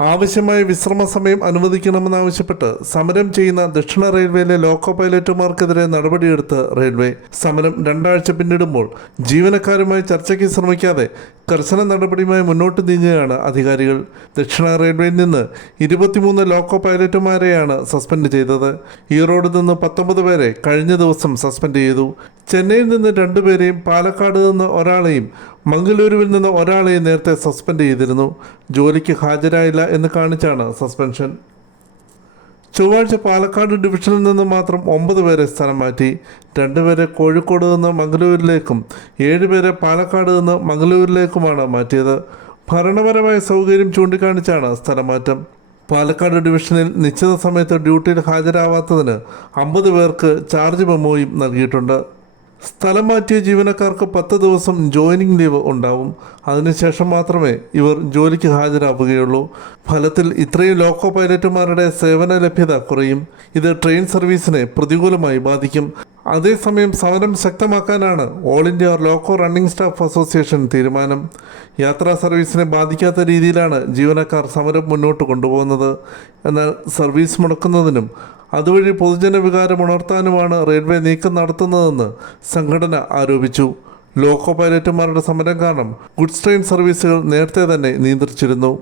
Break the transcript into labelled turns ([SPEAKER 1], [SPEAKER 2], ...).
[SPEAKER 1] ആവശ്യമായ വിശ്രമ സമയം അനുവദിക്കണമെന്നാവശ്യപ്പെട്ട് സമരം ചെയ്യുന്ന ദക്ഷിണ റെയിൽവേയിലെ ലോക്കോ പൈലറ്റുമാർക്കെതിരെ നടപടിയെടുത്ത് റെയിൽവേ. സമരം രണ്ടാഴ്ച പിന്നിടുമ്പോൾ ജീവനക്കാരുമായി ചർച്ചയ്ക്ക് ശ്രമിക്കാതെ കർശന നടപടിയുമായി മുന്നോട്ട് നീങ്ങുകയാണ് അധികാരികൾ. ദക്ഷിണ റെയിൽവേയിൽ നിന്ന് ഇരുപത്തിമൂന്ന് ലോക്കോ പൈലറ്റുമാരെയാണ് സസ്പെൻഡ് ചെയ്തത്. ഈറോഡിൽ നിന്ന് പത്തൊമ്പത് പേരെ കഴിഞ്ഞ ദിവസം സസ്പെൻഡ് ചെയ്തു. ചെന്നൈയിൽ നിന്ന് രണ്ടുപേരെയും പാലക്കാട് നിന്ന് ഒരാളെയും മംഗളൂരുവിൽ നിന്ന് ഒരാളെയും നേരത്തെ സസ്പെൻഡ് ചെയ്തിരുന്നു. ജോലിക്ക് ഹാജരായില്ല എന്ന് കാണിച്ചാണ് സസ്പെൻഷൻ. ചൊവ്വാഴ്ച പാലക്കാട് ഡിവിഷനിൽ നിന്ന് മാത്രം ഒമ്പത് പേരെ സ്ഥലം മാറ്റി. രണ്ടുപേരെ കോഴിക്കോട് നിന്ന് മംഗളൂരിലേക്കും ഏഴുപേരെ പാലക്കാട് നിന്ന് മംഗളൂരിലേക്കുമാണ് മാറ്റിയത്. ഭരണപരമായ സൗകര്യം ചൂണ്ടിക്കാണിച്ചാണ് സ്ഥലമാറ്റം. പാലക്കാട് ഡിവിഷനിൽ നിശ്ചിത സമയത്ത് ഡ്യൂട്ടിയിൽ ഹാജരാവാത്തതിന് അമ്പത് പേർക്ക് ചാർജ് മെമ്മോയും നൽകിയിട്ടുണ്ട്. സ്ഥലം മാറ്റിയ ജീവനക്കാർക്ക് പത്ത് ദിവസം ജോയിനിങ് ലീവ് ഉണ്ടാവും. അതിനുശേഷം മാത്രമേ ഇവർ ജോലിക്ക് ഹാജരാവുകയുള്ളൂ. ഫലത്തിൽ ഇത്രയും ലോക്കോ പൈലറ്റുമാരുടെ സേവന ലഭ്യത കുറയും. ഇത് ട്രെയിൻ സർവീസിനെ പ്രതികൂലമായി ബാധിക്കും. അതേസമയം സമരം ശക്തമാക്കാനാണ് all India loco running staff association തീരുമാനം. യാത്രാ സർവീസിനെ ബാധിക്കാത്ത രീതിയിലാണ് ജീവനക്കാർ സമരം മുന്നോട്ട് കൊണ്ടുപോകുന്നത്. എന്നാൽ സർവീസ് മുടക്കുന്നതിനും അതുവഴി പൊതുജന വികാരം ഉണർത്താനുമാണ് റെയിൽവേ നീക്കം നടത്തുന്നതെന്ന് സംഘടന ആരോപിച്ചു. ലോക്കോ പൈലറ്റുമാരുടെ സമരം കാരണം ഗുഡ്സ് ട്രെയിൻ സർവീസുകൾ നേരത്തെ തന്നെ നിയന്ത്രിച്ചിരുന്നു.